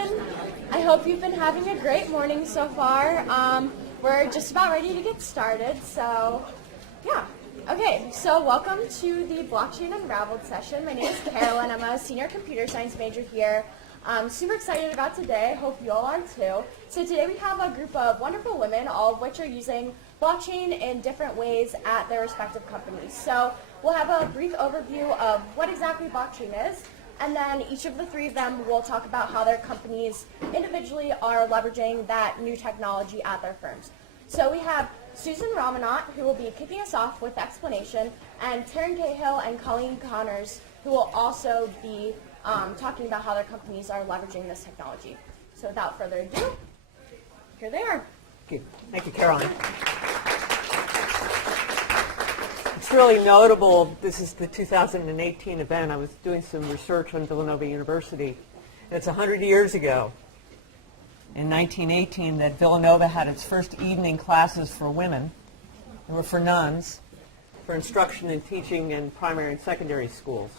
everyone. I hope you've been having a great morning so far. We're just about ready to get started, so yeah. Okay, so welcome to the Blockchain Unraveled session. My name is Cahill, and I'm a senior computer science major here. I'm super excited about today. Hope you all are too. So today we have a group of wonderful women, all of which are using blockchain in different ways at their respective companies. So we'll have a brief overview of what exactly blockchain is, and then each of the three of them will talk about how their companies individually are leveraging that new technology at their firms. So we have Susan Ramonat, who will be kicking us off with the explanation, and Taryn Cahill and Colleen Connors, who will also be talking about how their companies are leveraging this technology. So without further ado, here they are. Thank you, Caroline. It's really notable. This is the 2018 event. I was doing some research on Villanova University, and it's 100 years ago, in 1918, that Villanova had its first evening classes for women. They were for nuns, for instruction and teaching in primary and secondary schools.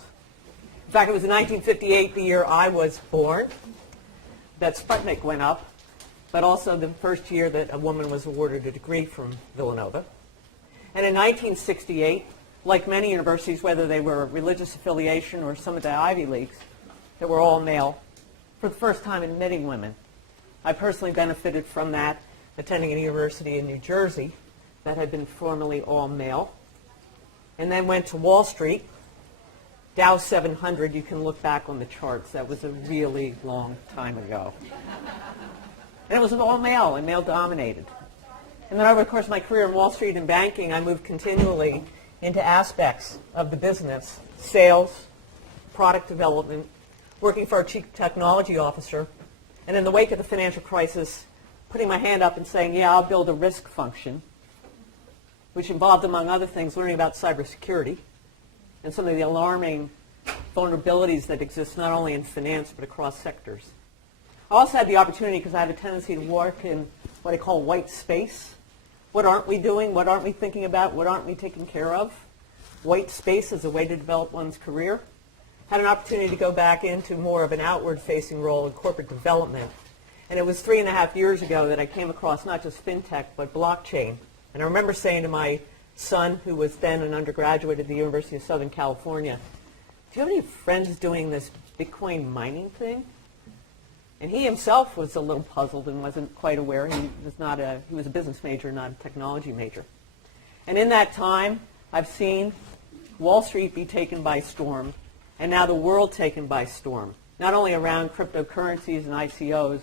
In fact, it was in 1958, the year I was born, that Sputnik went up, but also the first year that a woman was awarded a degree from Villanova. And in 1968, like many universities, whether they were religious affiliation or some of the Ivy Leagues, that were all male, for the first time admitting women. I personally benefited from that, attending a university in New Jersey that had been formerly all male, and then went to Wall Street. Dow 700, you can look back on the charts. That was a really long time ago. And it was all male and male-dominated. And then over the course of my career in Wall Street and banking, I moved continually into aspects of the business, sales, product development, working for our chief technology officer, and in the wake of the financial crisis, putting my hand up and saying, yeah, I'll build a risk function, which involved, among other things, learning about cybersecurity and some of the alarming vulnerabilities that exist not only in finance but across sectors. I also had the opportunity, because I have a tendency to work in what I call white space. What aren't we doing? What aren't we thinking about? What aren't we taking care of? White space is a way to develop one's career. Had an opportunity to go back into more of an outward-facing role in corporate development. And it was 3.5 years ago that I came across not just fintech, but blockchain. And I remember saying to my son, who was then an undergraduate at the University of Southern California, do you have any friends doing this Bitcoin mining thing? And he himself was a little puzzled and wasn't quite aware. He was a business major, not a technology major. And in that time, I've seen Wall Street be taken by storm, and now the world taken by storm, not only around cryptocurrencies and ICOs,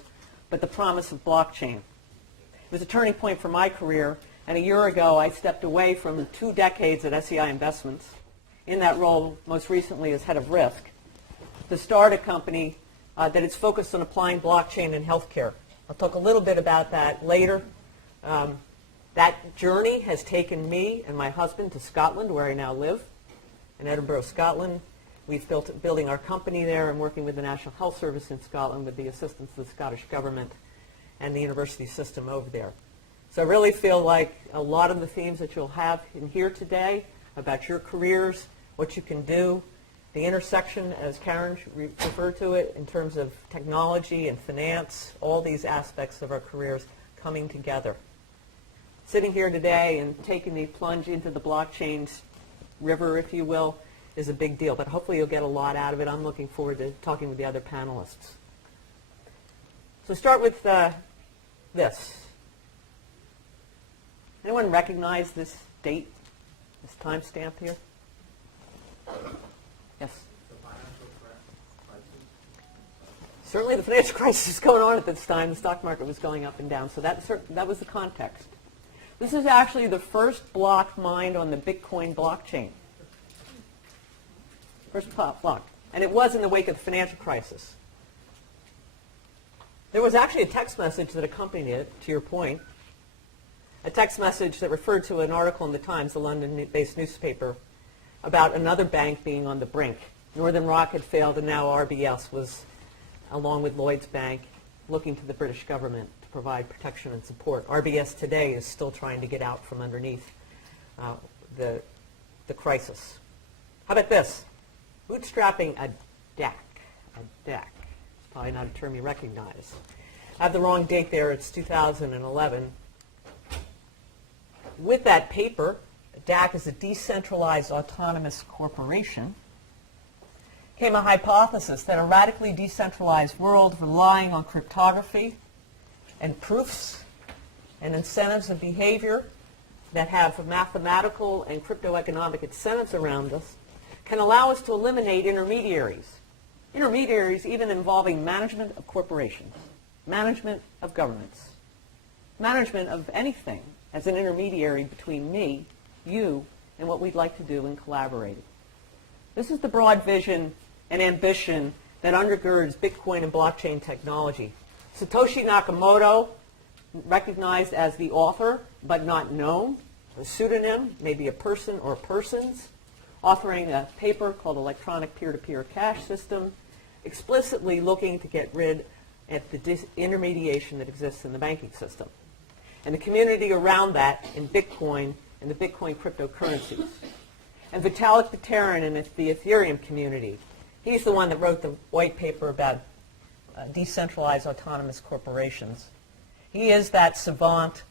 but the promise of blockchain. It was a turning point for my career, and a year ago I stepped away from 2 decades at SEI Investments, in that role most recently as head of risk, to start a company that is focused on applying blockchain in healthcare. I'll talk a little bit about that later. That journey has taken me and my husband to Scotland, where I now live, in Edinburgh, Scotland. We've building our company there and working with the National Health Service in Scotland with the assistance of the Scottish Government and the university system over there. So I really feel like a lot of the themes that you'll have in here today about your careers, what you can do, the intersection, as Karen referred to it, in terms of technology and finance, all these aspects of our careers coming together. Sitting here today and taking the plunge into the blockchain's river, if you will, is a big deal, but hopefully you'll get a lot out of it. I'm looking forward to talking with the other panelists. So start with this. Anyone recognize this date, this timestamp here? Yes? The financial crisis. Certainly the financial crisis is going on at this time. The stock market was going up and down, so that was the context. This is actually the first block mined on the Bitcoin blockchain. First block. And it was in the wake of the financial crisis. There was actually a text message that accompanied it, to your point. A text message that referred to an article in the Times, the London-based newspaper, about another bank being on the brink. Northern Rock had failed, and now RBS was, along with Lloyds Bank, looking to the British government to provide protection and support. RBS today is still trying to get out from underneath the crisis. How about this? Bootstrapping a DAC. A DAC. It's probably not a term you recognize. I have the wrong date there. It's 2011. With that paper, DAC is a decentralized autonomous corporation, came a hypothesis that a radically decentralized world relying on cryptography and proofs and incentives of behavior that have mathematical and cryptoeconomic incentives around us can allow us to eliminate intermediaries. Intermediaries even involving management of corporations, management of governments, management of anything as an intermediary between me, you, and what we'd like to do in collaborating. This is the broad vision and ambition that undergirds Bitcoin and blockchain technology. Satoshi Nakamoto, recognized as the author but not known, a pseudonym, maybe a person or persons, authoring a paper called Electronic Peer-to-Peer Cash System, explicitly looking to get rid of the disintermediation that exists in the banking system, and the community around that in Bitcoin and the Bitcoin cryptocurrencies. And Vitalik Buterin and the Ethereum community. He's the one that wrote the white paper about decentralized autonomous corporations. He is that savant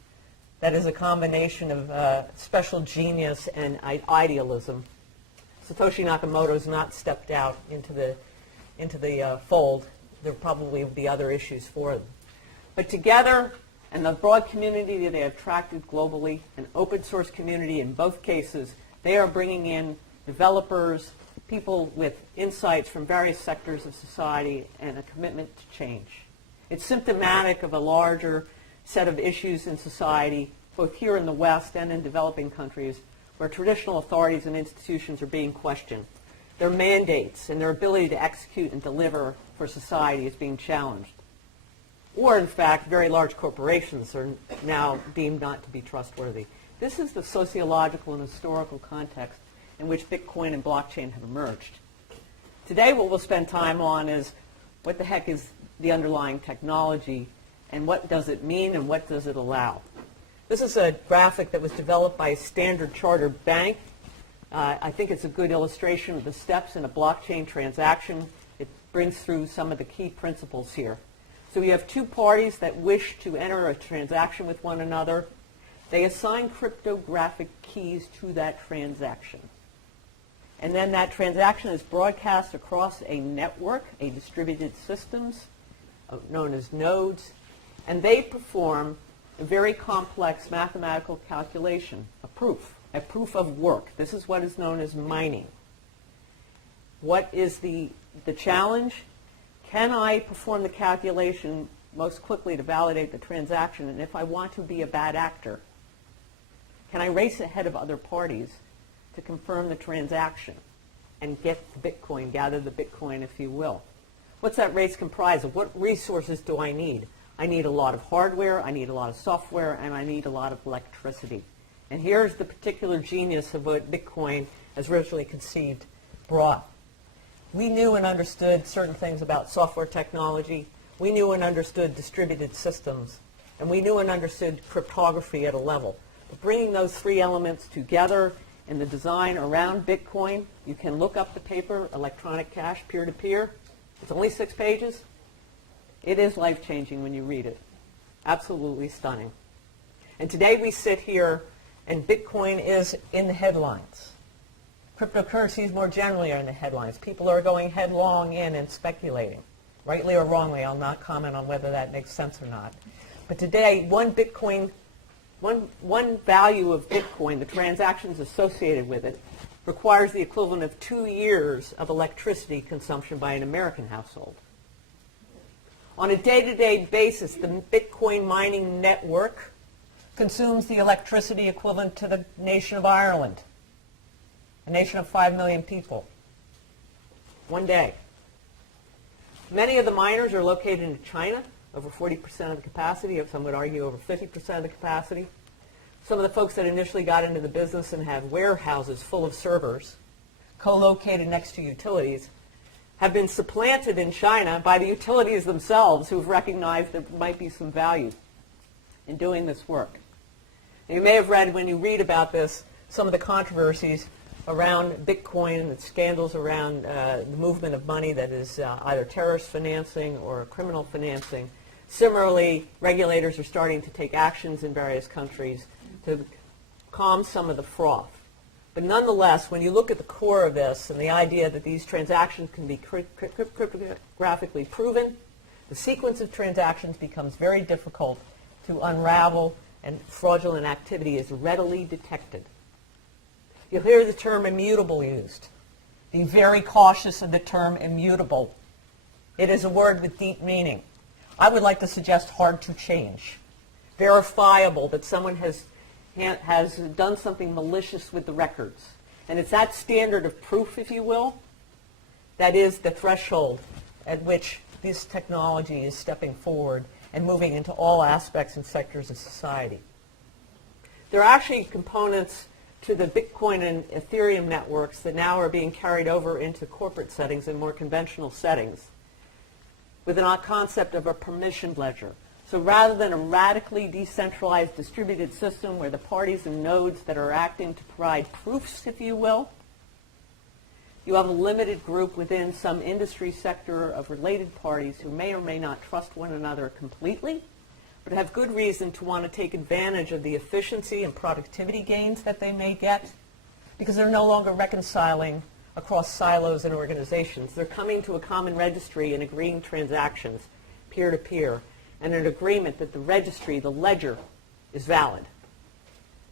that is a combination of special genius and idealism. Satoshi Nakamoto has not stepped out into the fold. There probably will be other issues for them. But together, and the broad community that they have attracted globally, an open source community in both cases, they are bringing in developers, people with insights from various sectors of society, and a commitment to change. It's symptomatic of a larger set of issues in society, both here in the West and in developing countries, where traditional authorities and institutions are being questioned. Their mandates and their ability to execute and deliver for society is being challenged. Or, in fact, very large corporations are now deemed not to be trustworthy. This is the sociological and historical context in which Bitcoin and blockchain have emerged. Today, what we'll spend time on is what the heck is the underlying technology, and what does it mean, and what does it allow. This is a graphic that was developed by Standard Chartered Bank. I think it's a good illustration of the steps in a blockchain transaction. It brings through some of the key principles here. So we have two parties that wish to enter a transaction with one another. They assign cryptographic keys to that transaction. And then that transaction is broadcast across a network, a distributed systems, known as nodes, and they perform a very complex mathematical calculation, a proof of work. This is what is known as mining. What is the challenge? Can I perform the calculation most quickly to validate the transaction? And if I want to be a bad actor, can I race ahead of other parties to confirm the transaction and get the Bitcoin, gather the Bitcoin, if you will? What's that race comprise of? What resources do I need? I need a lot of hardware, I need a lot of software, and I need a lot of electricity. And here's the particular genius of what Bitcoin, as originally conceived, brought. We knew and understood certain things about software technology. We knew and understood distributed systems. And we knew and understood cryptography at a level. But bringing those three elements together in the design around Bitcoin, you can look up the paper, Electronic Cash, Peer-to-Peer. It's only 6 pages. It is life-changing when you read it. Absolutely stunning. And today we sit here, and Bitcoin is in the headlines. Cryptocurrencies more generally are in the headlines. People are going headlong in and speculating. Rightly or wrongly, I'll not comment on whether that makes sense or not. But today, one value of Bitcoin, the transactions associated with it, requires the equivalent of 2 years of electricity consumption by an American household. On a day-to-day basis, the Bitcoin mining network consumes the electricity equivalent to the nation of Ireland, a nation of 5 million people. One day. Many of the miners are located in China, over 40% of the capacity, some would argue over 50% of the capacity. Some of the folks that initially got into the business and had warehouses full of servers, co-located next to utilities, have been supplanted in China by the utilities themselves, who've recognized there might be some value in doing this work. And you may have read, when you read about this, some of the controversies around Bitcoin and the scandals around the movement of money that is either terrorist financing or criminal financing. Similarly, regulators are starting to take actions in various countries to calm some of the froth. But nonetheless, when you look at the core of this and the idea that these transactions can be cryptographically proven, the sequence of transactions becomes very difficult to unravel, and fraudulent activity is readily detected. You'll hear the term immutable used. Be very cautious of the term immutable. It is a word with deep meaning. I would like to suggest hard to change. Verifiable, that someone has done something malicious with the records. And it's that standard of proof, if you will, that is the threshold at which this technology is stepping forward and moving into all aspects and sectors of society. There are actually components to the Bitcoin and Ethereum networks that now are being carried over into corporate settings and more conventional settings with a concept of a permissioned ledger. So rather than a radically decentralized distributed system where the parties and nodes that are acting to provide proofs, if you will, you have a limited group within some industry sector of related parties who may or may not trust one another completely, but have good reason to want to take advantage of the efficiency and productivity gains that they may get because they're no longer reconciling across silos and organizations. They're coming to a common registry and agreeing transactions peer-to-peer and an agreement that the registry, the ledger, is valid.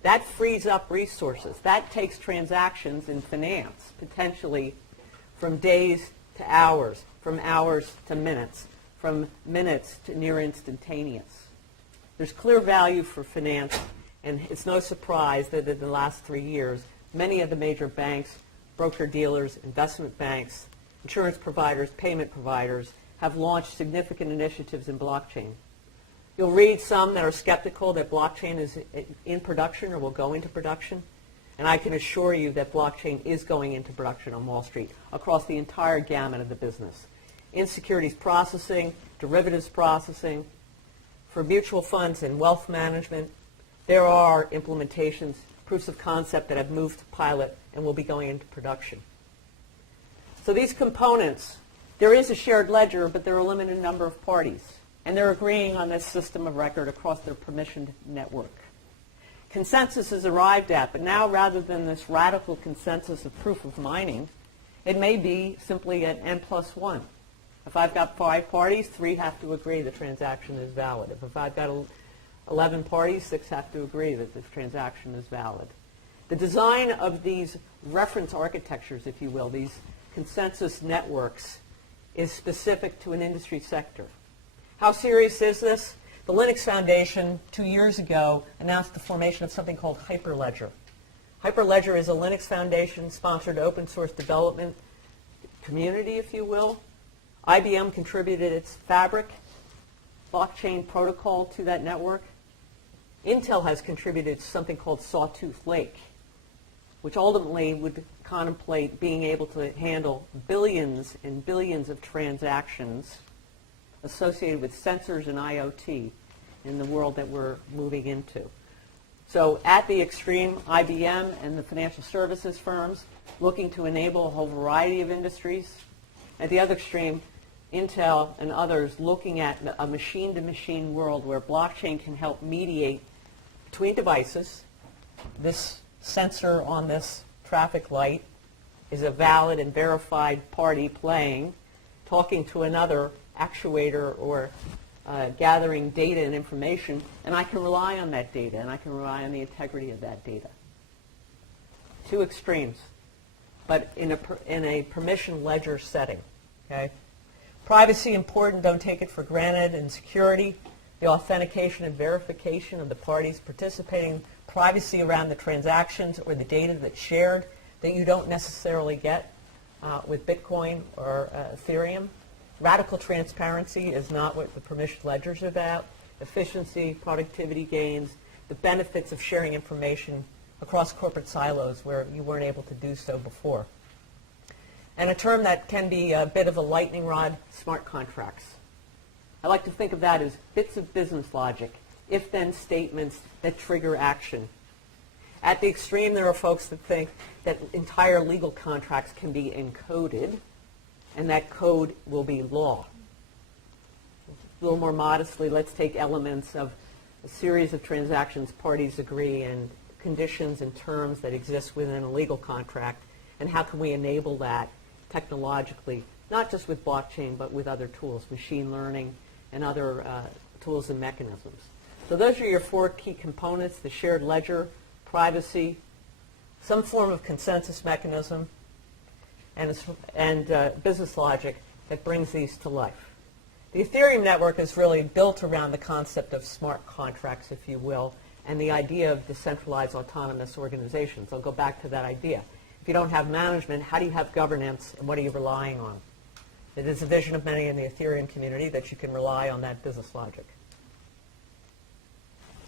That frees up resources. That takes transactions in finance, potentially from days to hours, from hours to minutes, from minutes to near instantaneous. There's clear value for finance, and it's no surprise that in the last 3 years, many of the major banks, broker-dealers, investment banks, insurance providers, payment providers have launched significant initiatives in blockchain. You'll read some that are skeptical that blockchain is in production or will go into production. And I can assure you that blockchain is going into production on Wall Street across the entire gamut of the business. In securities processing, derivatives processing, for mutual funds and wealth management, there are implementations, proofs of concept that have moved to pilot and will be going into production. So these components, there is a shared ledger, but there are a limited number of parties. And they're agreeing on this system of record across their permissioned network. Consensus is arrived at, but now rather than this radical consensus of proof of mining, it may be simply an n+1. If I've got 5 parties, 3 have to agree the transaction is valid. If I've got 11 parties, 6 have to agree that the transaction is valid. The design of these reference architectures, if you will, these consensus networks, is specific to an industry sector. How serious is this? The Linux Foundation 2 years ago announced the formation of something called Hyperledger. Hyperledger is a Linux Foundation-sponsored open source development community, if you will. IBM contributed its Fabric blockchain protocol to that network. Intel has contributed something called Sawtooth Lake, which ultimately would contemplate being able to handle billions and billions of transactions associated with sensors and IoT in the world that we're moving into. So at the extreme, IBM and the financial services firms looking to enable a whole variety of industries. At the other extreme, Intel and others looking at a machine-to-machine world where blockchain can help mediate between devices. This sensor on this traffic light is a valid and verified party playing, talking to another actuator or gathering data and information, and I can rely on that data, and I can rely on the integrity of that data. 2 extremes, but in a permission ledger setting. Okay? Privacy important, don't take it for granted, and security, the authentication and verification of the parties participating, privacy around the transactions or the data that's shared that you don't necessarily get with Bitcoin or Ethereum. Radical transparency is not what the permissioned ledger is about. Efficiency, productivity gains, the benefits of sharing information across corporate silos where you weren't able to do so before. And a term that can be a bit of a lightning rod, smart contracts. I like to think of that as bits of business logic, if-then statements that trigger action. At the extreme, there are folks that think that entire legal contracts can be encoded, and that code will be law. A little more modestly, let's take elements of a series of transactions parties agree and conditions and terms that exist within a legal contract, and how can we enable that technologically, not just with blockchain, but with other tools, machine learning and other tools and mechanisms. So those are your four key components: the shared ledger, privacy, some form of consensus mechanism, and business logic that brings these to life. The Ethereum network is really built around the concept of smart contracts, if you will, and the idea of decentralized autonomous organizations. I'll go back to that idea. If you don't have management, how do you have governance, and what are you relying on? It is a vision of many in the Ethereum community that you can rely on that business logic.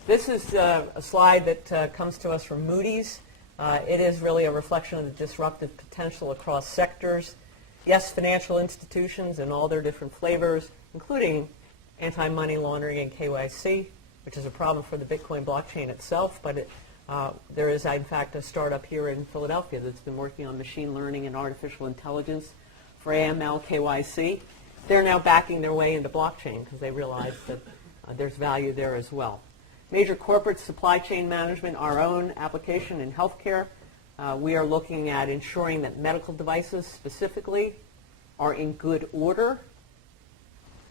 This is a slide that comes to us from Moody's. It is really a reflection of the disruptive potential across sectors. Yes, financial institutions and all their different flavors, including anti-money laundering and KYC, which is a problem for the Bitcoin blockchain itself, but there is, in fact, a startup here in Philadelphia that's been working on machine learning and artificial intelligence for AML, KYC. They're now backing their way into blockchain because they realize that there's value there as well. Major corporate supply chain management, our own application in healthcare. We are looking at ensuring that medical devices specifically are in good order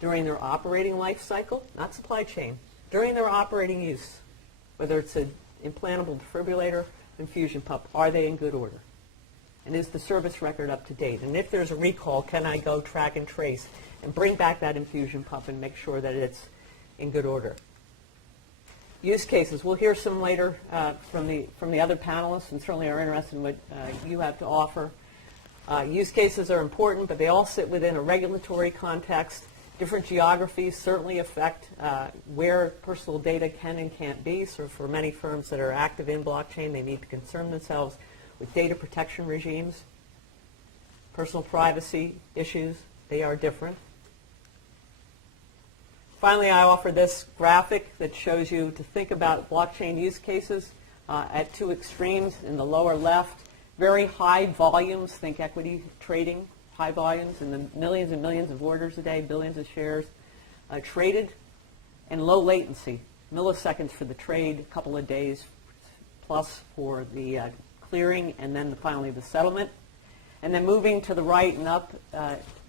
during their operating life cycle, not supply chain, during their operating use, whether it's an implantable defibrillator, infusion pump, are they in good order? And is the service record up to date? And if there's a recall, can I go track and trace and bring back that infusion pump and make sure that it's in good order? Use cases. We'll hear some later from the other panelists, and certainly are interested in what you have to offer. Use cases are important, but they all sit within a regulatory context. Different geographies certainly affect where personal data can and can't be. So for many firms that are active in blockchain, they need to concern themselves with data protection regimes. Personal privacy issues, they are different. Finally, I offer this graphic that shows you to think about blockchain use cases at two extremes. In the lower left, very high volumes, think equity trading, high volumes in the millions and millions of orders a day, billions of shares traded, and low latency, milliseconds for the trade, a couple of days plus for the clearing, and then finally the settlement. And then moving to the right and up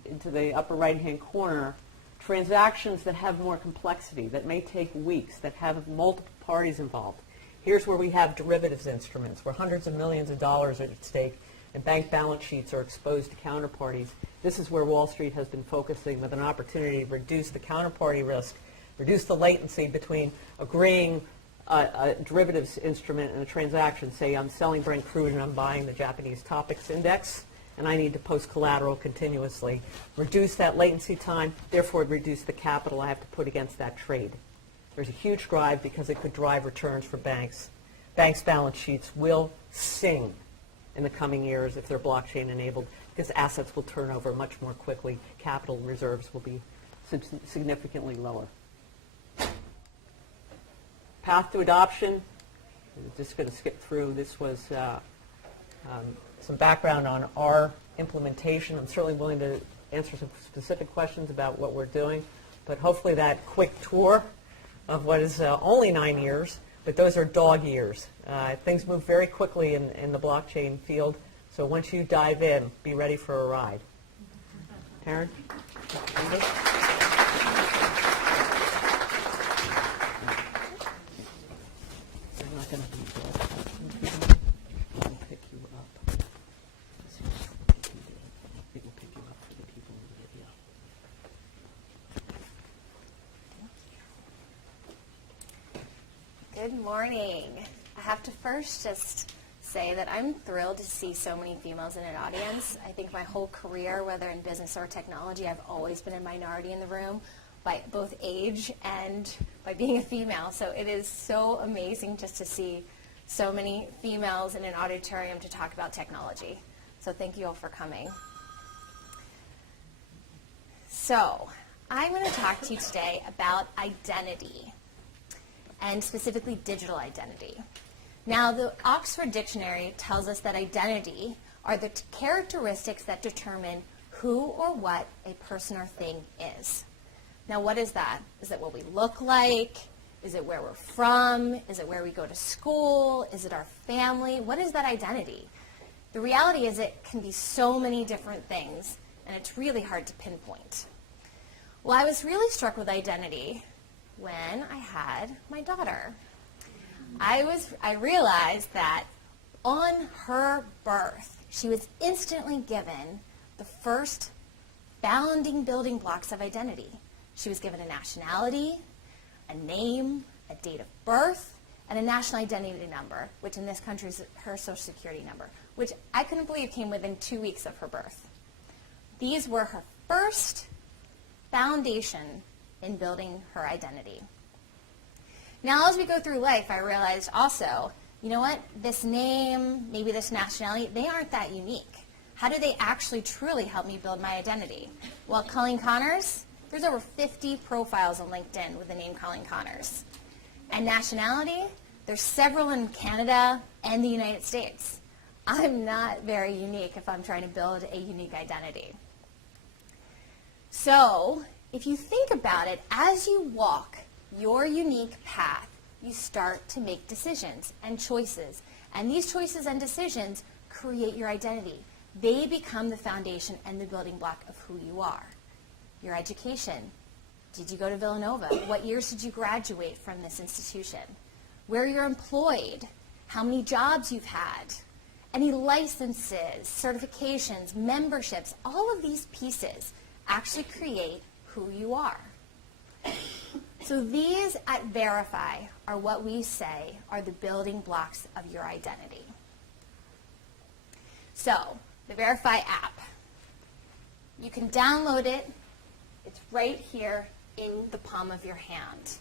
into the upper right-hand corner, transactions that have more complexity, that may take weeks, that have multiple parties involved. Here's where we have derivatives instruments, where hundreds of millions of dollars are at stake, and bank balance sheets are exposed to counterparties. This is where Wall Street has been focusing, with an opportunity to reduce the counterparty risk, reduce the latency between agreeing a derivatives instrument and a transaction. Say I'm selling Brent crude and I'm buying the Japanese Topix index, and I need to post collateral continuously. Reduce that latency time, therefore reduce the capital I have to put against that trade. There's a huge drive because it could drive returns for banks. Banks' balance sheets will sing in the coming years if they're blockchain enabled, because assets will turn over much more quickly. Capital reserves will be significantly lower. Path to adoption, I'm just going to skip through. This was some background on our implementation. I'm certainly willing to answer some specific questions about what we're doing, but hopefully that quick tour of what is only 9 years, but those are dog years. Things move very quickly in the blockchain field, so once you dive in, be ready for a ride. Taryn? Good morning. I have to first just say that I'm thrilled to see so many females in an audience. I think my whole career, whether in business or technology, I've always been a minority in the room by both age and by being a female. So it is so amazing just to see so many females in an auditorium to talk about technology. So thank you all for coming. So I'm going to talk to you today about identity, and specifically digital identity. Now, the Oxford Dictionary tells us that identity are the characteristics that determine who or what a person or thing is. Now, what is that? Is it what we look like? Is it where we're from? Is it where we go to school? Is it our family? What is that identity? The reality is it can be so many different things, and it's really hard to pinpoint. Well, I was really struck with identity when I had my daughter. I realized that on her birth, she was instantly given the first founding building blocks of identity. She was given a nationality, a name, a date of birth, and a national identity number, which in this country is her social security number, which I couldn't believe came within 2 weeks of her birth. These were her first foundation in building her identity. Now, as we go through life, I realized also, you know what, this name, maybe this nationality, they aren't that unique. How do they actually truly help me build my identity? Well, Colleen Connors, there's over 50 profiles on LinkedIn with the name Colleen Connors. And nationality, there's several in Canada and the United States. I'm not very unique if I'm trying to build a unique identity. So, if you think about it, as you walk your unique path, you start to make decisions and choices. And these choices and decisions create your identity. They become the foundation and the building block of who you are. Your education. Did you go to Villanova? What years did you graduate from this institution? Where you're employed? How many jobs you've had? Any licenses, certifications, memberships, all of these pieces actually create who you are. So these at Verify are what we say are the building blocks of your identity. So, the Verify app. You can download it. It's right here in the palm of your hand.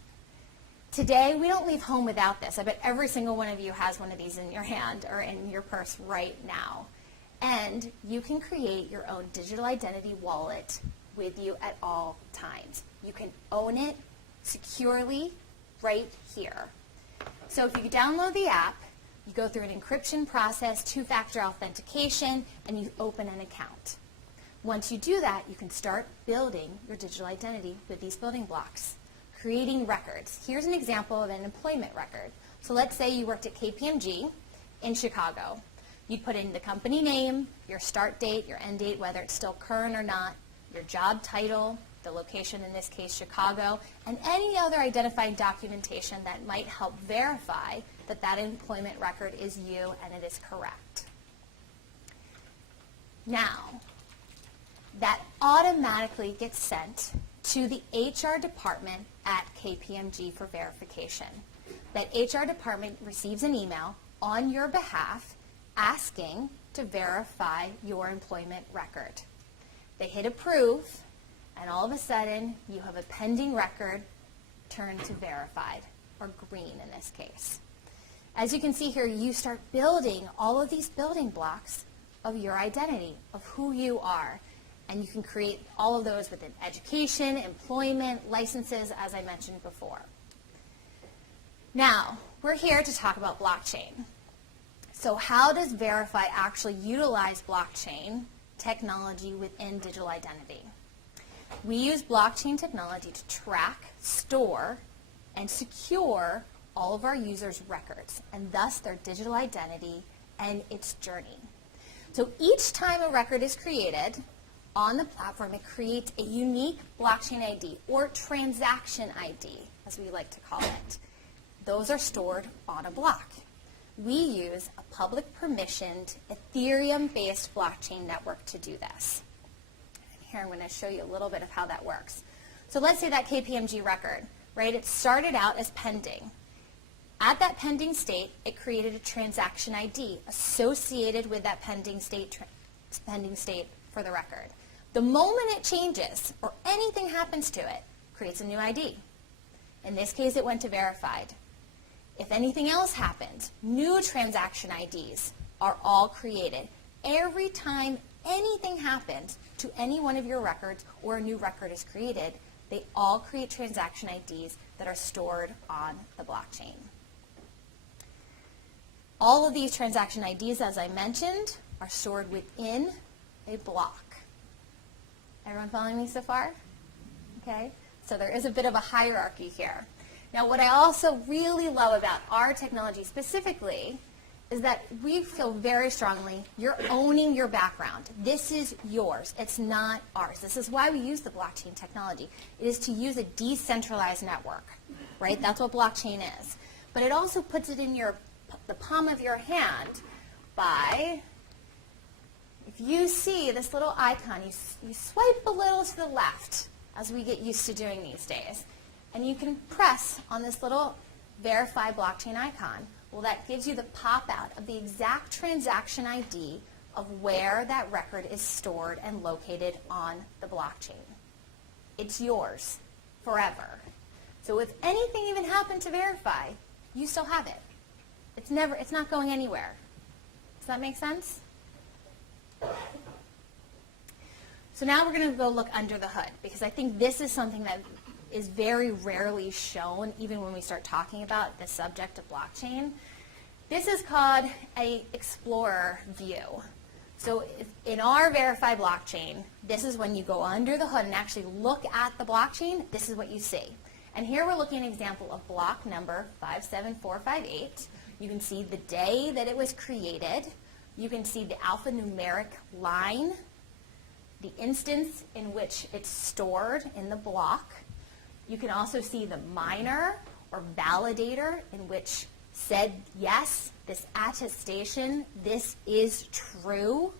Today, we don't leave home without this. I bet every single one of you has one of these in your hand or in your purse right now. And you can create your own digital identity wallet with you at all times. You can own it securely right here. So if you download the app, you go through an encryption process, two-factor authentication, and you open an account. Once you do that, you can start building your digital identity with these building blocks, creating records. Here's an example of an employment record. So let's say you worked at KPMG in Chicago. You'd put in the company name, your start date, your end date, whether it's still current or not, your job title, the location, in this case Chicago, and any other identifying documentation that might help verify that that employment record is you and it is correct. Now, that automatically gets sent to the HR department at KPMG for verification. That HR department receives an email on your behalf asking to verify your employment record. They hit approve, and all of a sudden, you have a pending record turned to verified, or green in this case. As you can see here, you start building all of these building blocks of your identity, of who you are. And you can create all of those within education, employment, licenses, as I mentioned before. Now, we're here to talk about blockchain. So how does Verify actually utilize blockchain technology within digital identity? We use blockchain technology to track, store, and secure all of our users' records, and thus their digital identity and its journey. So each time a record is created on the platform, it creates a unique blockchain ID, or transaction ID, as we like to call it. Those are stored on a block. We use a public permissioned Ethereum-based blockchain network to do this. And here I'm going to show you a little bit of how that works. So let's say that KPMG record, right? It started out as pending. At that pending state, it created a transaction ID associated with that pending state for the record. The moment it changes or anything happens to it, creates a new ID. In this case, it went to verified. If anything else happens, new transaction IDs are all created. Every time anything happens to any one of your records or a new record is created, they all create transaction IDs that are stored on the blockchain. All of these transaction IDs, as I mentioned, are stored within a block. Everyone following me so far? Okay, so there is a bit of a hierarchy here. Now, what I also really love about our technology specifically is that we feel very strongly you're owning your background. This is yours. It's not ours. This is why we use the blockchain technology. It is to use a decentralized network, right? That's what blockchain is. But it also puts it in the palm of your hand by, if you see this little icon, you swipe a little to the left, as we get used to doing these days, and you can press on this little verify blockchain icon. Well, that gives you the pop-out of the exact transaction ID of where that record is stored and located on the blockchain. It's yours forever. So if anything even happened to verify, you still have it. It's not going anywhere. Does that make sense? So now we're going to go look under the hood, because I think this is something that is very rarely shown even when we start talking about the subject of blockchain. This is called an explorer view. So in our Verify blockchain, this is when you go under the hood and actually look at the blockchain, this is what you see. And here we're looking at an example of block number 57458. You can see the day that it was created. You can see the alphanumeric line, the instance in which it's stored in the block. You can also see the miner or validator in which said, yes, this attestation, this is true.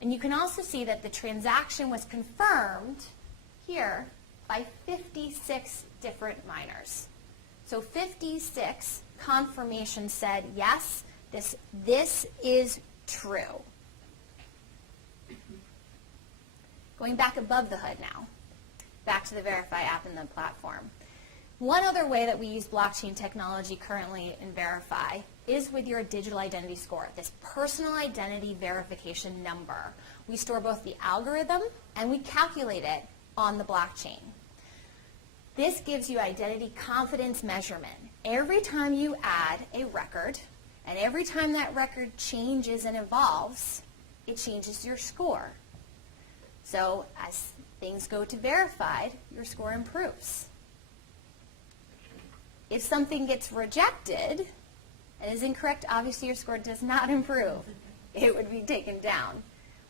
And you can also see that the transaction was confirmed here by 56 different miners. So 56 confirmations said, yes, this is true. Going back above the hood now, back to the Verify app and the platform. One other way that we use blockchain technology currently in Verify is with your digital identity score, this personal identity verification number. We store both the algorithm and we calculate it on the blockchain. This gives you identity confidence measurement. Every time you add a record, and every time that record changes and evolves, it changes your score. So as things go to verified, your score improves. If something gets rejected and is incorrect, obviously your score does not improve. It would be taken down.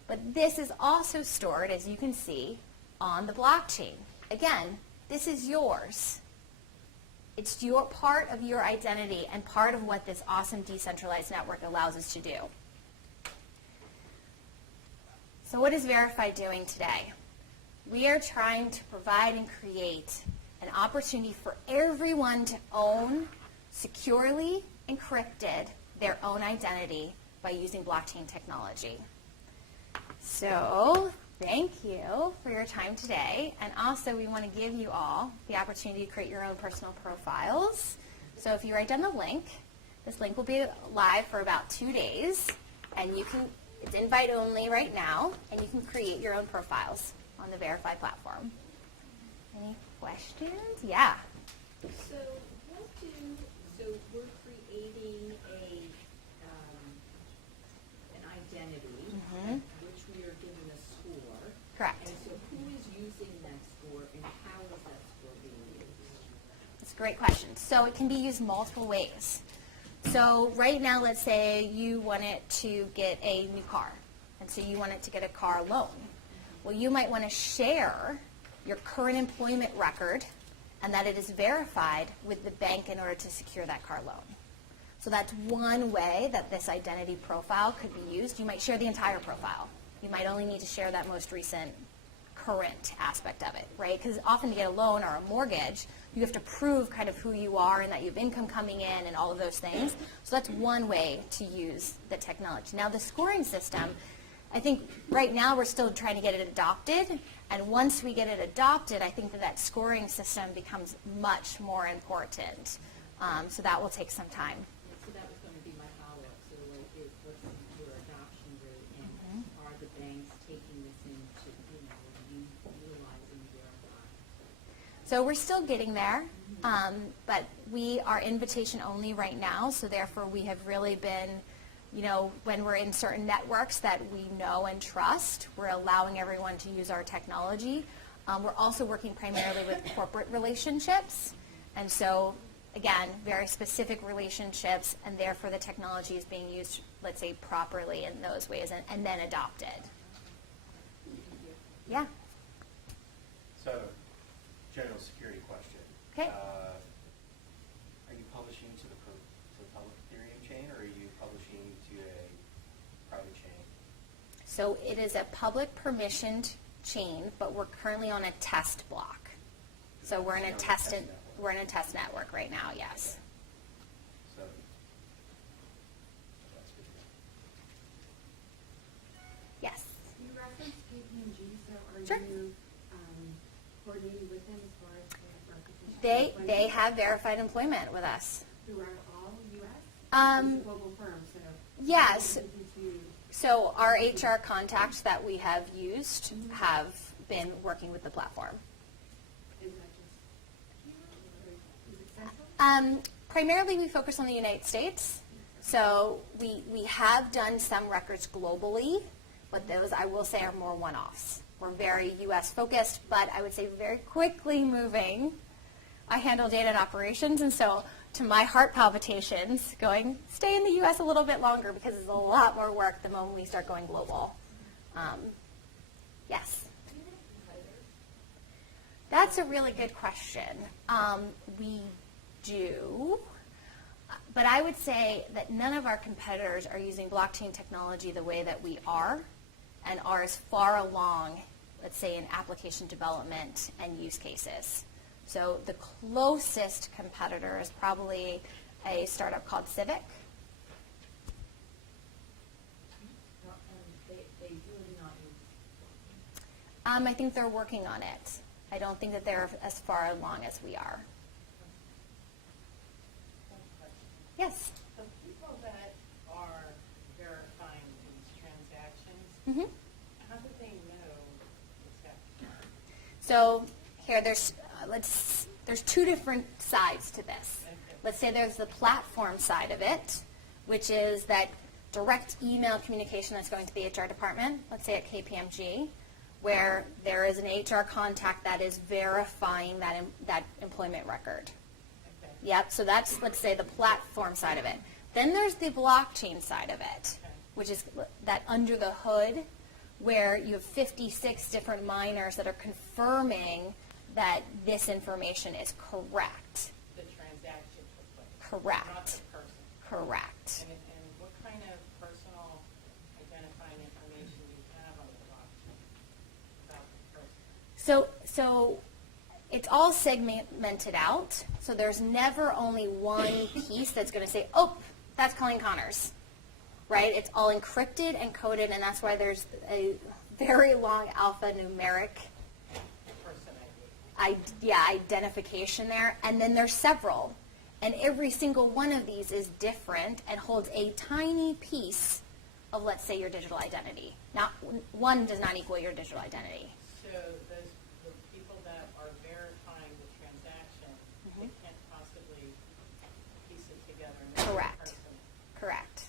But this is also stored, as you can see, on the blockchain. Again, this is yours. It's your part of your identity and part of what this awesome decentralized network allows us to do. So what is Verify doing today? We are trying to provide and create an opportunity for everyone to own, securely encrypted, their own identity by using blockchain technology. So thank you for your time today. And also we want to give you all the opportunity to create your own personal profiles. So if you write down the link, this link will be live for about 2 days. And you can, it's invite only right now, and you can create your own profiles on the Verify platform. Any questions? Yeah. So we're creating an identity, which we are given a score. Correct. And so who is using that score, and how is that score being used? That's a great question. So it can be used multiple ways. So right now, let's say you wanted to get a new car, and so you wanted to get a car loan. Well, you might want to share your current employment record and that it is verified with the bank in order to secure that car loan. So that's one way that this identity profile could be used. You might share the entire profile. You might only need to share that most recent current aspect of it, right? Because often to get a loan or a mortgage, you have to prove kind of who you are and that you have income coming in and all of those things. So that's one way to use the technology. Now the scoring system, I think right now we're still trying to get it adopted, and once we get it adopted, I think that scoring system becomes much more important. So that will take some time. So that was going to be my follow-up. So what's your adoption rate, and are the banks taking this into, utilizing Verify? So we're still getting there, but we are invitation only right now, so therefore we have really been, when we're in certain networks that we know and trust, we're allowing everyone to use our technology. We're also working primarily with corporate relationships, and so again, very specific relationships, and therefore the technology is being used, let's say, properly in those ways and then adopted. Yeah. So, general security question. Okay. Are you publishing to the public Ethereum chain, or are you publishing to a private chain? So it is a public permissioned chain, but we're currently on a test block. So we're in a test network right now. Yes. So, that's good. Yes. You referenced KPMG, so are Sure. you coordinating with them as far as the verification? They have verified employment with us. Throughout all U.S.? Um, It's a global firm, so. Yes. Easy to- So our HR contacts that we have used have been working with the platform. Is that just, is it central? Primarily, we focus on the United States. So we have done some records globally, but those, I will say, are more one-offs. We're very U.S. focused, but I would say very quickly moving. I handle data and operations, and so to my heart palpitations, going, stay in the U.S. a little bit longer because it's a lot more work the moment we start going global. Yes? That's a really good question. We do, but I would say that none of our competitors are using blockchain technology the way that we are, and are as far along, let's say, in application development and use cases. So the closest competitor is probably a startup called Civic. They really not use. I think they're working on it. I don't think that they're as far along as we are. Yes? The people that are verifying these transactions, Mm-hmm. how do they know it's happening? So here, there's two different sides to this. Let's say there's the platform side of it, which is that direct email communication that's going to the HR department, let's say at KPMG, where there is an HR contact that is verifying that employment record. Okay. Yep, so that's, let's say, the platform side of it. Then there's the blockchain side of it, which is that under the hood, where you have 56 different miners that are confirming that this information is correct. The transaction took place. Correct. Not the person. Correct. And what kind of personal identifying information do you have on the blockchain about the person? So it's all segmented out. So there's never only one piece that's going to say, oh, that's Colleen Connors, right? It's all encrypted and coded, and that's why there's a very long alphanumeric Person ID. identification there. And then there's several. And every single one of these is different and holds a tiny piece of, let's say, your digital identity. Now, one does not equal your digital identity. So the people that are verifying the transaction, they can't possibly piece it together. And know the Correct. person, Correct.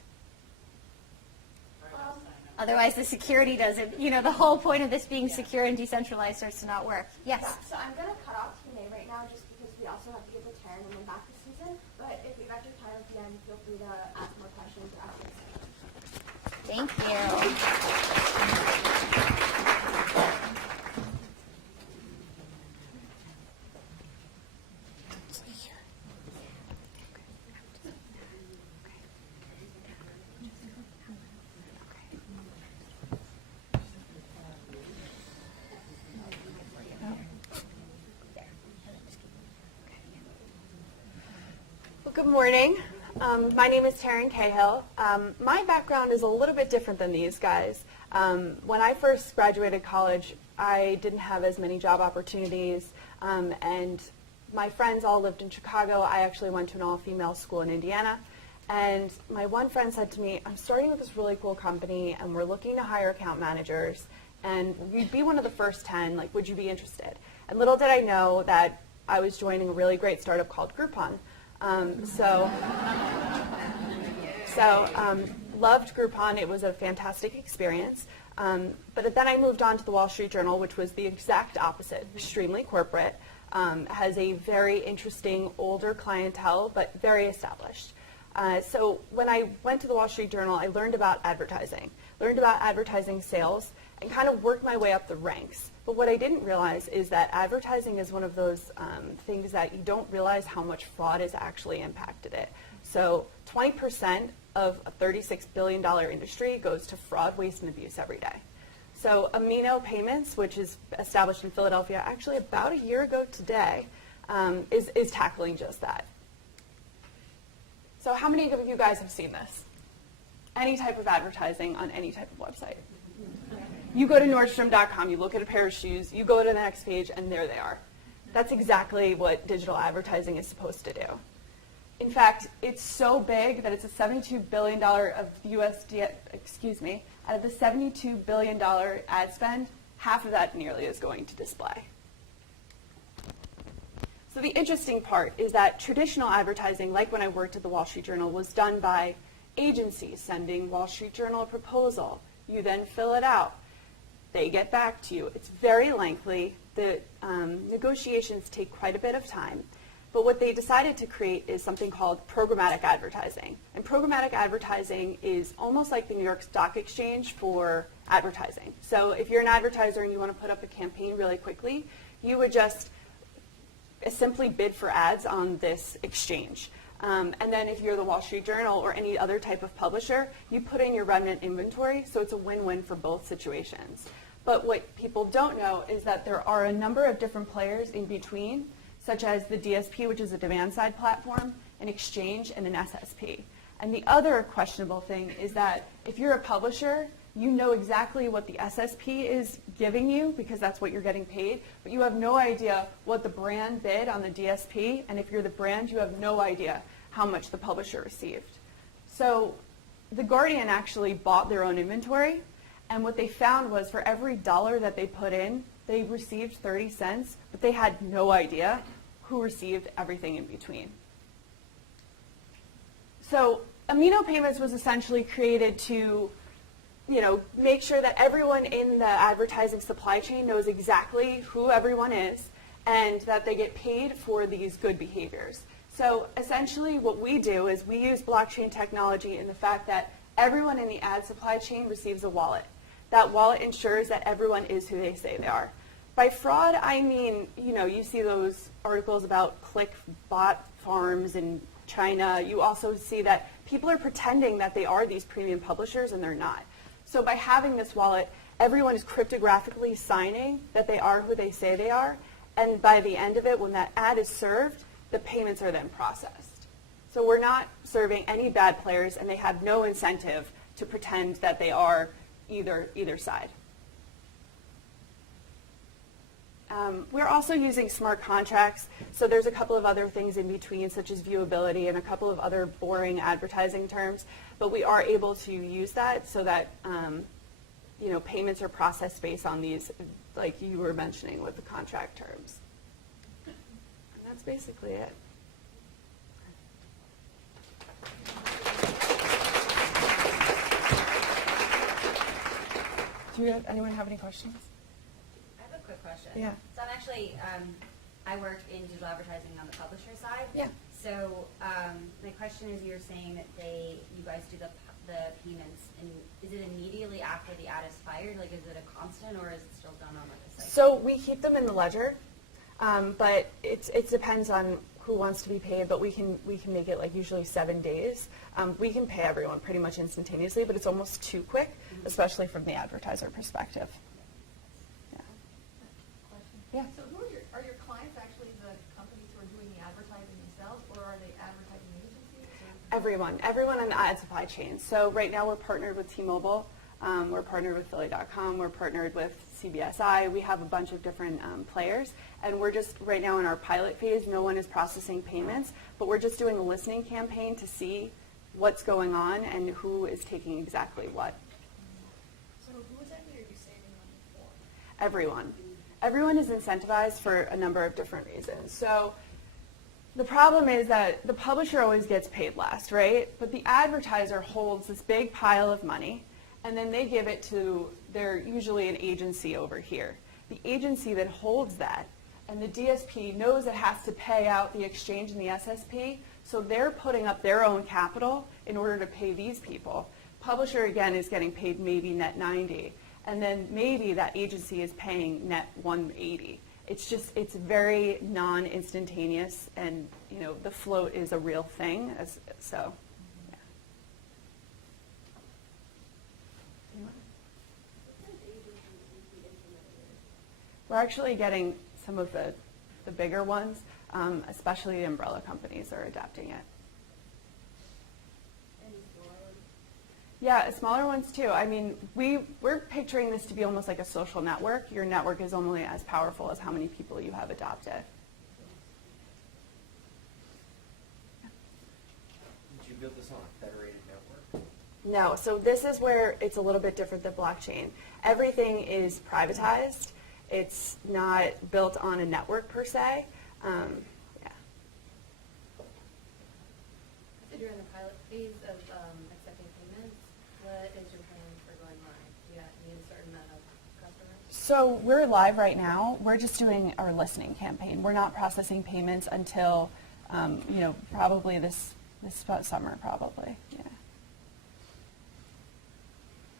or else sign up. Otherwise, the security doesn't, the whole point of this being secure and decentralized starts to not work. Yes? So I'm going to cut off Q&A right now just because we also have to get to Taryn and then back this season. But if we've got your time at the end, feel free to ask more questions or ask us. Thank you. Well, good morning. My name is Taryn Cahill. My background is a little bit different than these guys. When I first graduated college, I didn't have as many job opportunities, and my friends all lived in Chicago. I actually went to an all-female school in Indiana, and my one friend said to me, I'm starting with this really cool company, and we're looking to hire account managers, and you'd be one of the first 10, like, would you be interested? And little did I know that I was joining a really great startup called Groupon. Loved Groupon. It was a fantastic experience. But then I moved on to the Wall Street Journal, which was the exact opposite, extremely corporate, has a very interesting older clientele, but very established. So when I went to the Wall Street Journal, I learned about advertising sales, and kind of worked my way up the ranks. But what I didn't realize is that advertising is one of those things that you don't realize how much fraud has actually impacted it. So 20% of a $36 billion industry goes to fraud, waste, and abuse every day. So Amino Payments, which is established in Philadelphia actually about a year ago today, is tackling just that. So how many of you guys have seen this? Any type of advertising on any type of website. You go to Nordstrom.com, you look at a pair of shoes, you go to the next page, and there they are. That's exactly what digital advertising is supposed to do. In fact, it's so big that it's a $72 billion of USD, out of the $72 billion ad spend, half of that nearly is going to display. So the interesting part is that traditional advertising, like when I worked at the Wall Street Journal, was done by agencies sending Wall Street Journal a proposal. You then fill it out. They get back to you. It's very lengthy. The negotiations take quite a bit of time. But what they decided to create is something called programmatic advertising. And programmatic advertising is almost like the New York Stock Exchange for advertising. So if you're an advertiser and you want to put up a campaign really quickly, you would just simply bid for ads on this exchange. And then if you're the Wall Street Journal or any other type of publisher, you put in your remnant inventory, so it's a win-win for both situations. But what people don't know is that there are a number of different players in between, such as the DSP, which is a demand-side platform, an exchange, and an SSP. And the other questionable thing is that if you're a publisher, you know exactly what the SSP is giving you because that's what you're getting paid, but you have no idea what the brand bid on the DSP, and if you're the brand, you have no idea how much the publisher received. So The Guardian actually bought their own inventory, and what they found was for every dollar that they put in, they received 30 cents, but they had no idea who received everything in between. So Amino Payments was essentially created to make sure that everyone in the advertising supply chain knows exactly who everyone is and that they get paid for these good behaviors. So essentially what we do is we use blockchain technology in the fact that everyone in the ad supply chain receives a wallet. That wallet ensures that everyone is who they say they are. By fraud, I mean, you see those articles about click bot farms in China. You also see that people are pretending that they are these premium publishers and they're not. So by having this wallet, everyone is cryptographically signing that they are who they say they are, and by the end of it, when that ad is served, the payments are then processed. So we're not serving any bad players, and they have no incentive to pretend that they are either side. We're also using smart contracts, so there's a couple of other things in between, such as viewability and a couple of other boring advertising terms, but we are able to use that so that payments are processed based on these, like you were mentioning with the contract terms. And that's basically it. Anyone have any questions? I have a quick question. Yeah. So I'm actually, I work in digital advertising on the publisher side. Yeah. So my question is, you're saying that you guys do the payments, and is it immediately after the ad is fired? Like, is it a constant, or is it still done on the site? So we keep them in the ledger, but it depends on who wants to be paid. But we can make it like usually 7 days. We can pay everyone pretty much instantaneously, but it's almost too quick, especially from the advertiser perspective. Yeah. So are your clients actually the companies who are doing the advertising themselves, or are they advertising agencies? Everyone in the ad supply chain. So right now we're partnered with T-Mobile, we're partnered with Philly.com, we're partnered with CBSI. We have a bunch of different players, and we're just right now in our pilot phase. No one is processing payments, but we're just doing a listening campaign to see what's going on and who is taking exactly what. So who exactly are you saving money for? Everyone. Everyone is incentivized for a number of different reasons. So, The problem is that the publisher always gets paid last, right? But the advertiser holds this big pile of money, and then they give it to usually an agency over here. The agency that holds that, and the DSP knows it has to pay out the exchange and the SSP, so they're putting up their own capital in order to pay these people. Publisher, again, is getting paid maybe net 90, and then maybe that agency is paying net 180. It's very non-instantaneous, and the float is a real thing. So, yeah. We're actually getting some of the bigger ones, especially the umbrella companies are adapting it. Yeah, smaller ones too. I mean, we're picturing this to be almost like a social network. Your network is only as powerful as how many people you have adopted. Did you build this on a federated network? No, so this is where it's a little bit different than blockchain. Everything is privatized. It's not built on a network per se. Yeah. So during the pilot phase of accepting payments, what is your plan for going live? Do you need a certain amount of customers? So we're live right now. We're just doing our listening campaign. We're not processing payments until, probably this summer, probably. Yeah.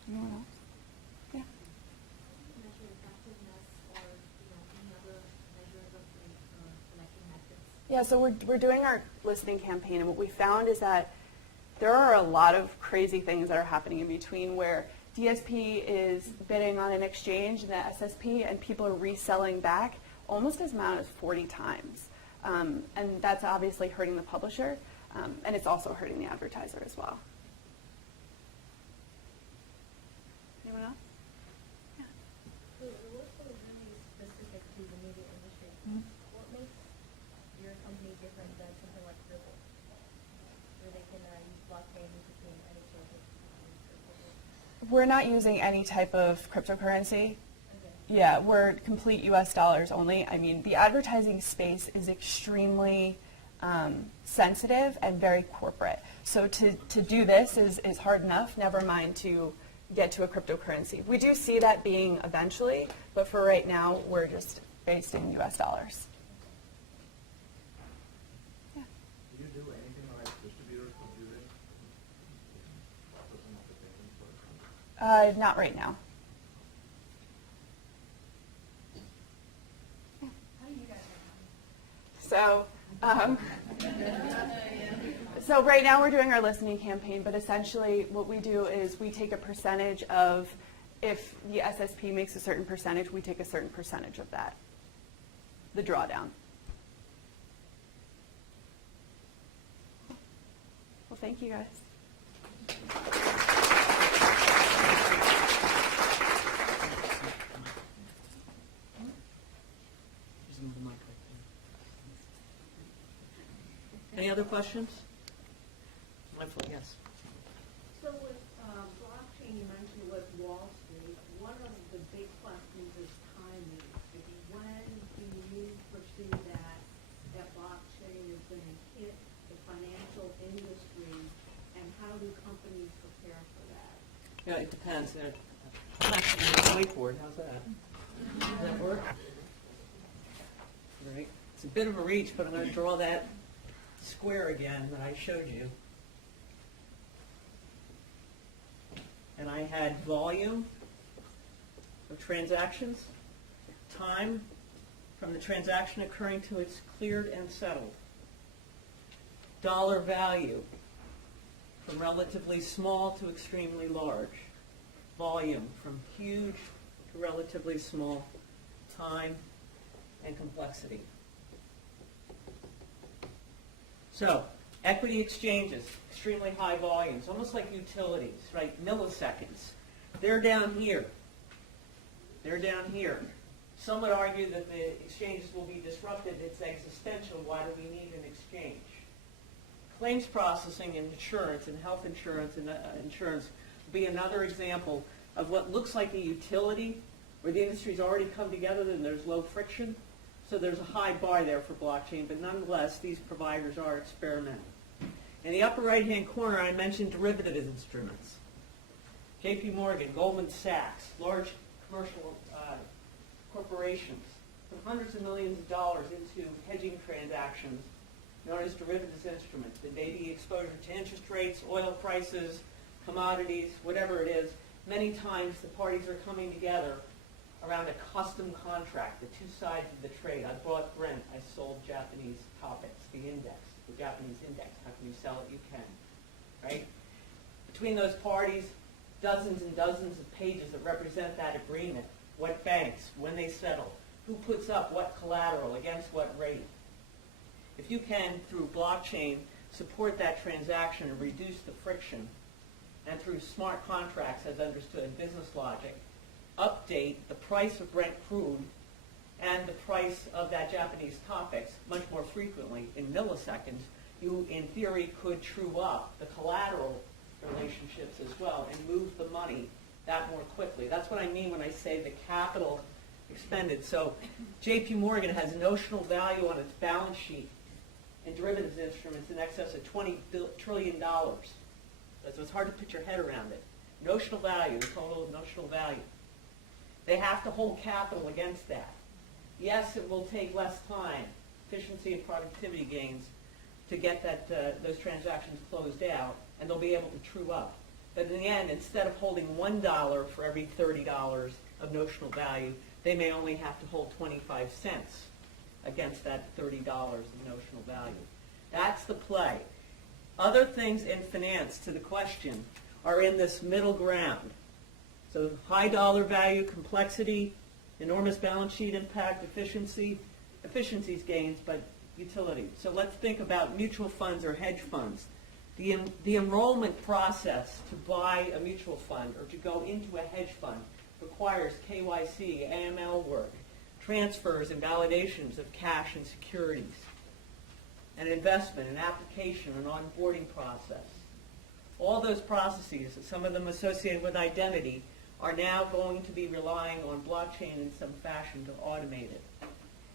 Anyone else? Yeah. Measure effectiveness or any other measures of connecting methods? Yeah, so we're doing our listening campaign, and what we found is that there are a lot of crazy things that are happening in between where DSP is bidding on an exchange and the SSP, and people are reselling back almost as amount as 40 times. And that's obviously hurting the publisher, and it's also hurting the advertiser as well. Anyone else? So the work that is really specific to the media industry. What makes your company different than something like Ripple, where they can use blockchain between any sort of? We're not using any type of cryptocurrency. Okay. Yeah, we're complete US dollars only. I mean, the advertising space is extremely sensitive and very corporate. So to do this is hard enough, never mind to get to a cryptocurrency. We do see that being eventually, but for right now, we're just based in US dollars. Yeah. Do you do anything like distributors will do this? Put some of the payments for it? Not right now. How do you guys So right now we're doing our listening campaign, but essentially what we do is we take a percentage of, if the SSP makes a certain percentage, we take a certain percentage of that, the drawdown. Well, thank you guys. Any other questions? Michael, yes. So with blockchain, you mentioned with Wall Street, one of the big questions is timing. When do you foresee that blockchain is going to hit the financial industry, and how do companies prepare for that? Yeah, it depends. I'm actually on the whiteboard. How's that? Does that work? All right. It's a bit of a reach, but I'm going to draw that square again that I showed you. And I had volume of transactions, time from the transaction occurring till it's cleared and settled, dollar value from relatively small to extremely large, volume from huge to relatively small, time and complexity. So, equity exchanges, extremely high volumes, almost like utilities, right? Milliseconds. They're down here. They're down here. Some would argue that the exchanges will be disrupted. It's existential. Why do we need an exchange? Claims processing in insurance and health insurance and insurance will be another example of what looks like a utility where the industry's already come together and there's low friction. So there's a high bar there for blockchain, but nonetheless, these providers are experimenting. In the upper right-hand corner, I mentioned derivative instruments. J.P. Morgan, Goldman Sachs, large commercial corporations put hundreds of millions of dollars into hedging transactions known as derivatives instruments. They may be exposure to interest rates, oil prices, commodities, whatever it is. Many times the parties are coming together around a custom contract, the two sides of the trade. I bought Brent, I sold Japanese topics, the index, the Japanese index. How can you sell it? You can, right? Between those parties, dozens and dozens of pages that represent that agreement. What banks, when they settle, who puts up what collateral against what rate. If you can, through blockchain, support that transaction and reduce the friction, and through smart contracts as understood in business logic, update the price of Brent crude and the price of that Japanese topics much more frequently in milliseconds, you, in theory, could true up the collateral relationships as well and move the money that more quickly. That's what I mean when I say the capital expended. So J.P. Morgan has notional value on its balance sheet in derivatives instruments in excess of $20 trillion. So it's hard to put your head around it. Notional value, the total notional value. They have to hold capital against that. Yes, it will take less time, efficiency and productivity gains, to get those transactions closed out, and they'll be able to true up. But in the end, instead of holding $1 for every $30 of notional value, they may only have to hold 25 cents against that $30 of notional value. That's the play. Other things in finance, to the question, are in this middle ground. So high dollar value, complexity, enormous balance sheet impact, efficiencies gains, but utility. So let's think about mutual funds or hedge funds. The enrollment process to buy a mutual fund or to go into a hedge fund requires KYC, AML work, transfers and validations of cash and securities, an investment, an application, an onboarding process. All those processes, some of them associated with identity, are now going to be relying on blockchain in some fashion to automate it.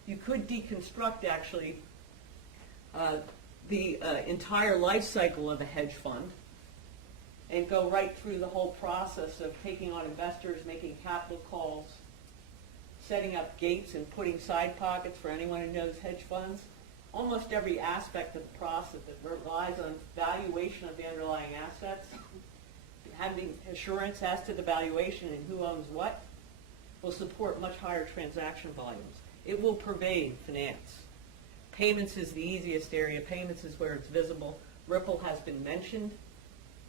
You could deconstruct, actually, the entire life cycle of a hedge fund and go right through the whole process of taking on investors, making capital calls, setting up gates and putting side pockets for anyone who knows hedge funds. Almost every aspect of the process that relies on valuation of the underlying assets, having assurance as to the valuation and who owns what, will support much higher transaction volumes. It will pervade finance. Payments is the easiest area. Payments is where it's visible. Ripple has been mentioned,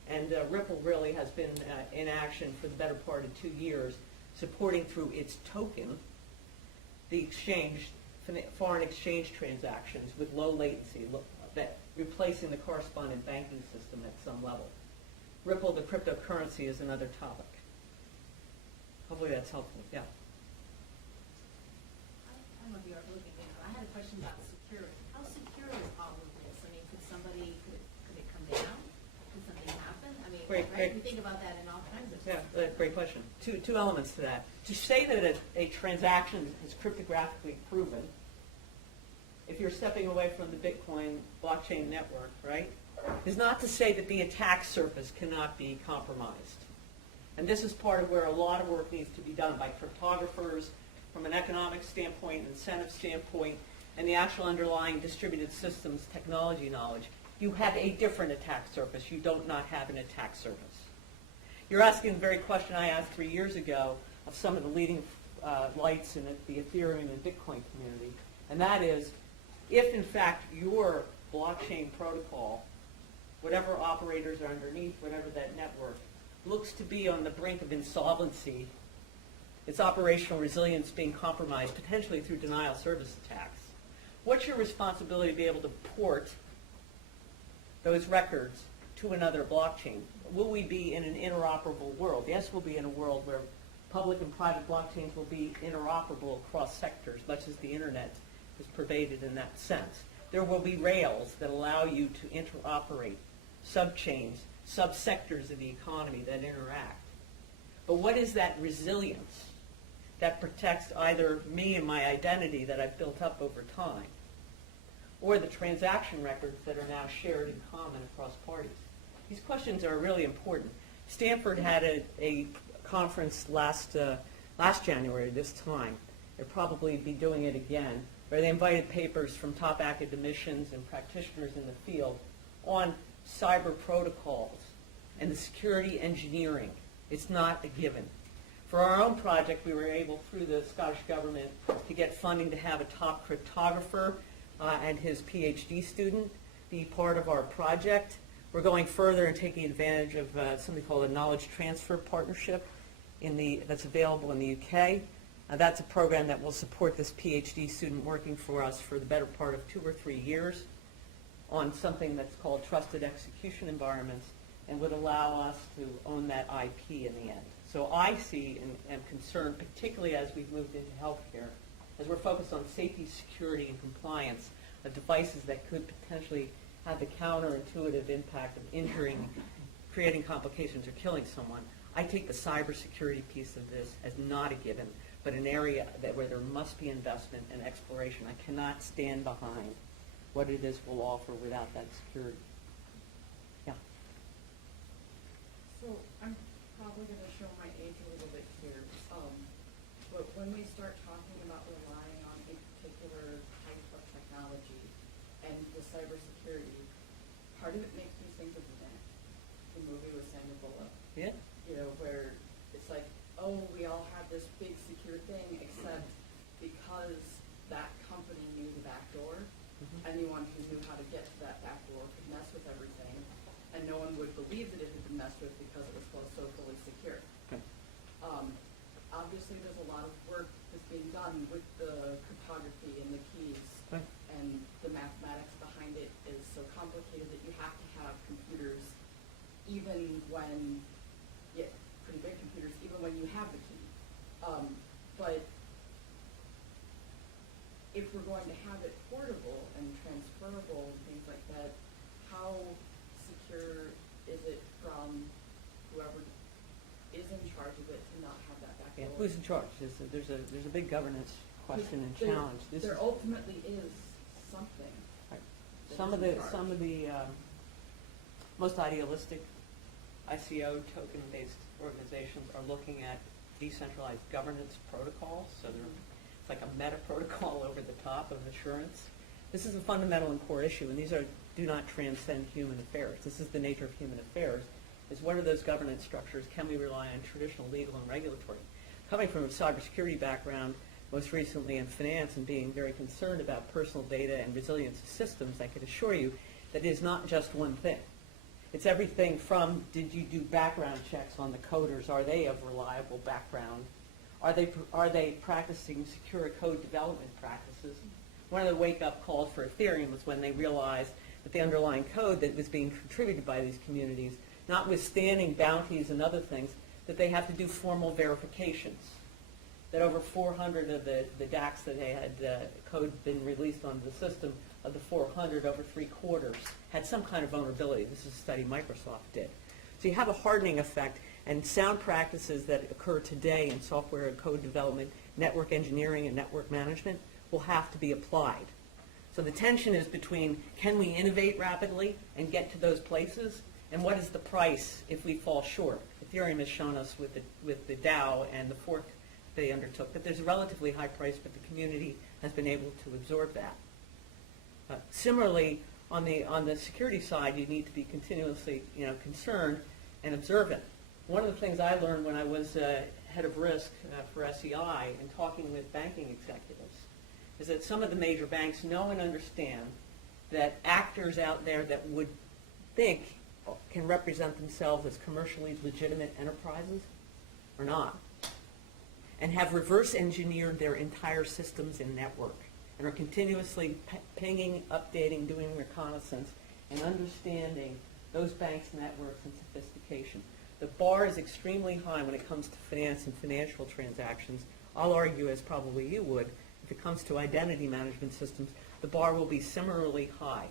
and Ripple really has been in action for the better part of 2 years, supporting through its token the exchange, foreign exchange transactions with low latency, replacing the correspondent banking system at some level. Ripple, the cryptocurrency, is another topic. Hopefully that's helpful. Yeah. I don't know if you are looking at it. I had a question about security. How secure is all of this? I mean, could it come down? Could something happen? I mean, Great. We think about that in all kinds of Yeah, great question. Two elements to that. To say that a transaction is cryptographically proven, if you're stepping away from the Bitcoin blockchain network, right, is not to say that the attack surface cannot be compromised. And this is part of where a lot of work needs to be done by cryptographers from an economic standpoint, incentive standpoint, and the actual underlying distributed systems technology knowledge. You have a different attack surface. You don't not have an attack surface. You're asking the very question I asked 3 years ago of some of the leading lights in the Ethereum and Bitcoin community, and that is, if in fact your blockchain protocol, whatever operators are underneath, whatever that network, looks to be on the brink of insolvency, its operational resilience being compromised, potentially through denial of service attacks, what's your responsibility to be able to port those records to another blockchain? Will we be in an interoperable world? Yes, we'll be in a world where public and private blockchains will be interoperable across sectors, much as the internet is pervaded in that sense. There will be rails that allow you to interoperate subchains, subsectors of the economy that interact. But what is that resilience that protects either me and my identity that I've built up over time, or the transaction records that are now shared in common across parties? These questions are really important. Stanford had a conference last January this time. They'll probably be doing it again, where they invited papers from top academicians and practitioners in the field on cyber protocols and the security engineering. It's not a given. For our own project, we were able, through the Scottish Government, to get funding to have a top cryptographer and his PhD student be part of our project. We're going further and taking advantage of something called a knowledge transfer partnership that's available in the UK. That's a program that will support this PhD student working for us for the better part of 2 or 3 years on something that's called trusted execution environments, and would allow us to own that IP in the end. So I see and am concerned, particularly as we've moved into healthcare, as we're focused on safety, security, and compliance of devices that could potentially have the counterintuitive impact of injuring, creating complications, or killing someone. I take the cybersecurity piece of this as not a given, but an area where there must be investment and exploration. I cannot stand behind what it is we'll offer without that security. Yeah. So I'm probably going to show my age a little bit here, but when we start talking about relying on a particular type of technology and the cybersecurity, part of it makes me think of the movie with Sandra Bullock. Yeah. You know, where it's like, oh, we all have this big secure thing, except because that company knew the back door, anyone who knew how to get to that back door could mess with everything, and no one would believe that it had been messed with because it was so fully secure. Okay. Obviously, there's a lot of work that's being done with the cryptography and the keys, Right. and the mathematics behind it is so complicated that you have to have computers, even when, yeah, pretty big computers, even when you have the key. But if we're going to have it portable and transferable and things like that, how secure is it from whoever is in charge of it to not have that back Yeah. door? Who's in charge? There's a big governance question and challenge. There ultimately is something. Right. that Some is of in the charge. most idealistic ICO token-based organizations are looking at decentralized governance protocols. So it's like a meta protocol over the top of assurance. This is a fundamental and core issue, and these do not transcend human affairs. This is the nature of human affairs. Is what are those governance structures? Can we rely on traditional legal and regulatory? Coming from a cybersecurity background, most recently in finance, and being very concerned about personal data and resilience of systems, I can assure you that it is not just one thing. It's everything from, did you do background checks on the coders? Are they of reliable background? Are they practicing secure code development practices? One of the wake-up calls for Ethereum was when they realized that the underlying code that was being contributed by these communities, notwithstanding bounties and other things, that they have to do formal verifications. That over 400 of the DACs that they had code been released onto the system, of the 400, over 3/4 had some kind of vulnerability. This is a study Microsoft did. So you have a hardening effect, and sound practices that occur today in software and code development, network engineering, and network management will have to be applied. So the tension is between, can we innovate rapidly and get to those places, and what is the price if we fall short? Ethereum has shown us with the DAO and the fork they undertook that there's a relatively high price, but the community has been able to absorb that. Similarly, on the security side, you need to be continuously concerned and observant. One of the things I learned when I was head of risk for SEI and talking with banking executives is that some of the major banks know and understand that actors out there that would think can represent themselves as commercially legitimate enterprises are not, and have reverse engineered their entire systems and network, and are continuously pinging, updating, doing reconnaissance, and understanding those banks' networks and sophistication. The bar is extremely high when it comes to finance and financial transactions. I'll argue, as probably you would, if it comes to identity management systems, the bar will be similarly high.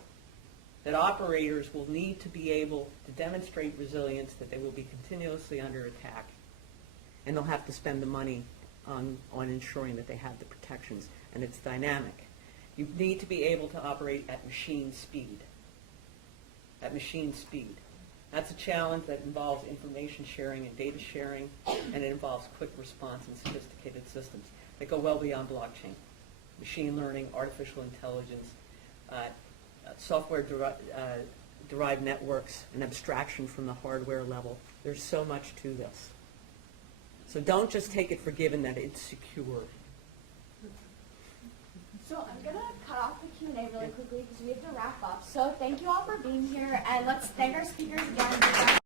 That operators will need to be able to demonstrate resilience, that they will be continuously under attack, and they'll have to spend the money on ensuring that they have the protections, and it's dynamic. You need to be able to operate at machine speed. At machine speed. That's a challenge that involves information sharing and data sharing, and it involves quick response and sophisticated systems that go well beyond blockchain. Machine learning, artificial intelligence, software-derived networks, and abstraction from the hardware level. There's so much to this. So don't just take it for given that it's secure. So I'm going to cut off the Q&A really quickly because we have to wrap up. So thank you all for being here, and let's thank our speakers again.